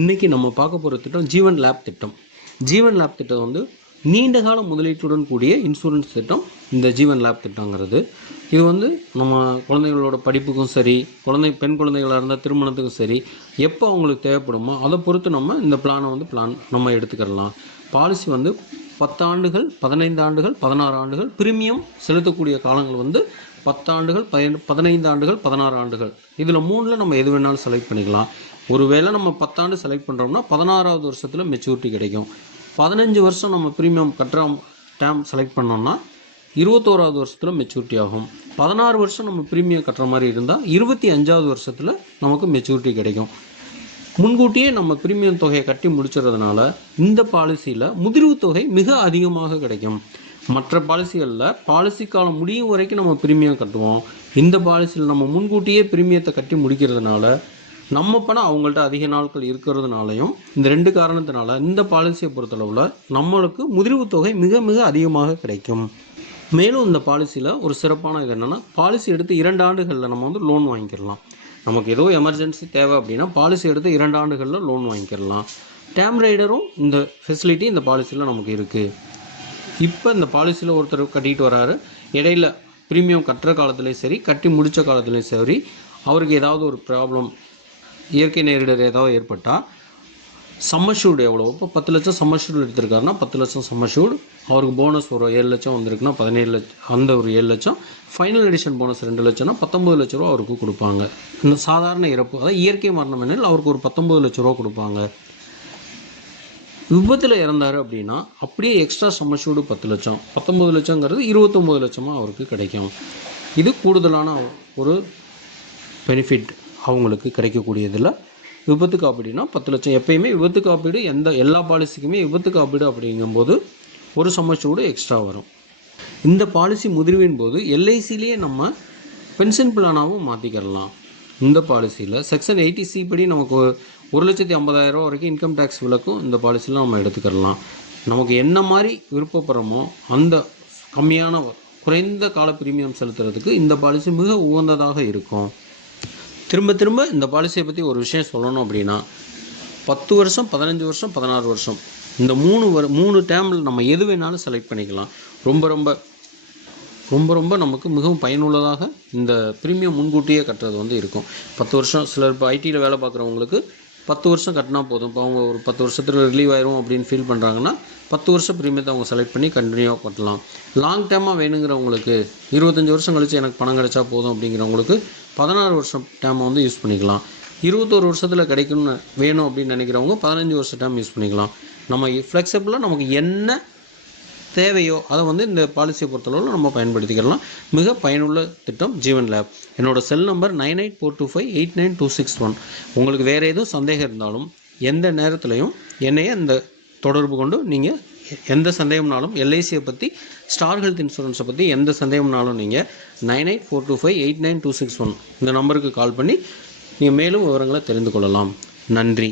இன்றைக்கி நம்ம பார்க்க போகிற திட்டம் ஜீவன் லேப் திட்டம். ஜீவன் லேப் திட்டம் வந்து நீண்ட கால முதலீட்டுடன் கூடிய இன்சூரன்ஸ் திட்டம். இந்த ஜீவன் லேப் திட்டங்கிறது இது வந்து நம்ம குழந்தைகளோட படிப்புக்கும் சரி, பெண் குழந்தைகளாக இருந்தால் திருமணத்துக்கும் சரி, எப்போ அவங்களுக்கு தேவைப்படுமோ அதை பொறுத்து நம்ம இந்த பிளானை வந்து நம்ம எடுத்துக்கிடலாம். பாலிசி வந்து 10 ஆண்டுகள், 15 ஆண்டுகள், 16 ஆண்டுகள், பிரீமியம் செலுத்தக்கூடிய காலங்கள் வந்து 10 ஆண்டுகள், 15 ஆண்டுகள், 16 ஆண்டுகள். இதில் 3ல் நம்ம எது வேணாலும் செலக்ட் பண்ணிக்கலாம். ஒருவேளை நம்ம 10 ஆண்டு செலக்ட் பண்ணுறோம்னா 16வது வருஷத்தில் மெச்சூரிட்டி கிடைக்கும். 15 வருஷம் நம்ம ப்ரீமியம் கட்டுற டேம் செலக்ட் பண்ணோம்னா 21வது வருஷத்தில் மெச்சூரிட்டி ஆகும். 16 வருஷம் நம்ம ப்ரீமியம் கட்டுற மாதிரி இருந்தால் 25வது வருஷத்தில் நமக்கு மெச்சூரிட்டி கிடைக்கும். முன்கூட்டியே நம்ம ப்ரீமியம் தொகையை கட்டி முடிச்சுறதுனால இந்த பாலிசியில் முதிர்வு தொகை மிக அதிகமாக கிடைக்கும். மற்ற பாலிசிகளில் பாலிசி காலம் முடியும் வரைக்கும் நம்ம ப்ரீமியம் கட்டுவோம். இந்த பாலிசியில் நம்ம முன்கூட்டியே ப்ரீமியத்தை கட்டி முடிக்கிறதுனால நம்ம பணம் அவங்கள்ட்ட அதிக நாட்கள் இருக்கிறதுனாலையும் இந்த 2 காரணத்தினால இந்த பாலிசியை பொறுத்தளவில் நம்மளுக்கு முதிர்வு தொகை மிக மிக அதிகமாக கிடைக்கும். மேலும் இந்த பாலிசியில் ஒரு சிறப்பான இது என்னென்னா, பாலிசி எடுத்து 2 ஆண்டுகளில் நம்ம வந்து லோன் வாங்கிக்கிடலாம். நமக்கு ஏதோ எமர்ஜென்சி தேவை அப்படின்னா பாலிசி எடுத்து 2 ஆண்டுகளில் லோன் வாங்கிக்கிடலாம். டேம் ரைடரும் இந்த ஃபெசிலிட்டி இந்த பாலிசியில் நமக்கு இருக்குது. இப்போ இந்த பாலிசியில் ஒருத்தர் கட்டிகிட்டு வராரு, இடையில ப்ரீமியம் கட்டுற காலத்துலேயும் சரி, கட்டி முடித்த காலத்துலேயும் சரி, அவருக்கு ஏதாவது ஒரு ப்ராப்ளம், இயற்கை நேரிடர் ஏதாவது ஏற்பட்டால் சம்மர்ஷூட் எவ்வளோ, இப்போ 10 லட்சம் சம்மர்ஷூட் எடுத்திருக்காருன்னா 10 லட்சம் சம்மர்ஷூட், அவருக்கு போனஸ் ஒரு 7 லட்சம் வந்திருக்குன்னா 17 லட்சம், அந்த ஒரு 7 லட்சம், ஃபைனல் எடிஷன் போனஸ் 2 லட்சம்னா 19 லட்ச ரூபா அவருக்கு கொடுப்பாங்க. இந்த சாதாரண இறப்பு, அதாவது இயற்கை மரணம் எனில் அவருக்கு ஒரு 19 லட்ச ரூபா கொடுப்பாங்க. விபத்தில் இறந்தார் அப்படின்னா அப்படியே எக்ஸ்ட்ரா சம்மர்ஷூடு 10 லட்சம், 19 லட்சங்கிறது 29 லட்சமாக அவருக்கு கிடைக்கும். இது கூடுதலான ஒரு பெனிஃபிட் அவங்களுக்கு கிடைக்கக்கூடியதில். விபத்து காப்பீடுனா 10 லட்சம். எப்பயுமே விபத்து காப்பீடு எல்லா பாலிசிக்குமே விபத்து காப்பீடு அப்படிங்கும்போது ஒரு சம்மர்ஷூடு எக்ஸ்ட்ரா வரும். இந்த பாலிசி முதிர்வின் போது எல்ஐசிலேயே நம்ம பென்ஷன் பிளானாகவும் மாற்றிக்கிடலாம். இந்த பாலிசியில் செக்ஷன் 80C படி நமக்கு 1,50,000 வரைக்கும் இன்கம் டேக்ஸ் விலக்கும் இந்த பாலிசியில் நம்ம எடுத்துக்கிடலாம். நமக்கு என்ன மாதிரி விருப்பப்படுறோமோ அந்த கம்மியான குறைந்த கால பிரீமியம் செலுத்துறதுக்கு இந்த பாலிசி மிக உகந்ததாக இருக்கும். திரும்ப இந்த பாலிசியை பற்றி ஒரு விஷயம் சொல்லணும் அப்படின்னா, 10 வருஷம், 15 வருஷம், 16 வருஷம், இந்த 3 டேர்மில் நம்ம எது வேணாலும் செலக்ட் பண்ணிக்கலாம். ரொம்ப நமக்கு மிகவும் பயனுள்ளதாக இந்த ப்ரீமியம் முன்கூட்டியே கட்டுறது வந்து இருக்கும். 10 வருஷம், சிலர் இப்போ ஐடியில் வேலை பார்க்குறவங்களுக்கு 10 வருஷம் கட்டினா போதும். இப்போ அவங்க ஒரு 10 வருஷத்தில் ரிலீவ் ஆயிரும் அப்படின்னு ஃபீல் பண்ணுறாங்கன்னா 10 வருஷம் ப்ரீமியத்தை அவங்க செலக்ட் பண்ணி கண்டினியூவாக கட்டலாம். லாங் டேர்மாக வேணுங்கிறவங்களுக்கு 25 வருஷம் கழித்து எனக்கு பணம் கிடைச்சா போதும் அப்படிங்கிறவங்களுக்கு 16 வருஷம் டேமை வந்து யூஸ் பண்ணிக்கலாம். 21 வருஷத்தில் கிடைக்கணும்னு வேணும் அப்படின்னு நினைக்கிறவங்க 15 வருஷம் டேம் யூஸ் பண்ணிக்கலாம். நம்ம ஃப்ளெக்சிபிளாக நமக்கு என்ன தேவையோ அதை வந்து இந்த பாலிசியை பொறுத்தளவில் நம்ம பயன்படுத்திக்கலாம். மிக பயனுள்ள திட்டம் ஜீவன் லேப். என்னோட செல் நம்பர் 9842589261. உங்களுக்கு வேறு எதுவும் சந்தேகம் இருந்தாலும் எந்த நேரத்துலையும் என்னைய இந்த தொடர்பு கொண்டு நீங்கள் எந்த சந்தேகம்னாலும் எல்ஐசியை பற்றி, ஸ்டார் ஹெல்த் இன்சூரன்ஸை பற்றி எந்த சந்தேகம்னாலும் நீங்கள் 9842589261 இந்த நம்பருக்கு கால் பண்ணி நீங்கள் மேலும் விவரங்களை தெரிந்து கொள்ளலாம். நன்றி.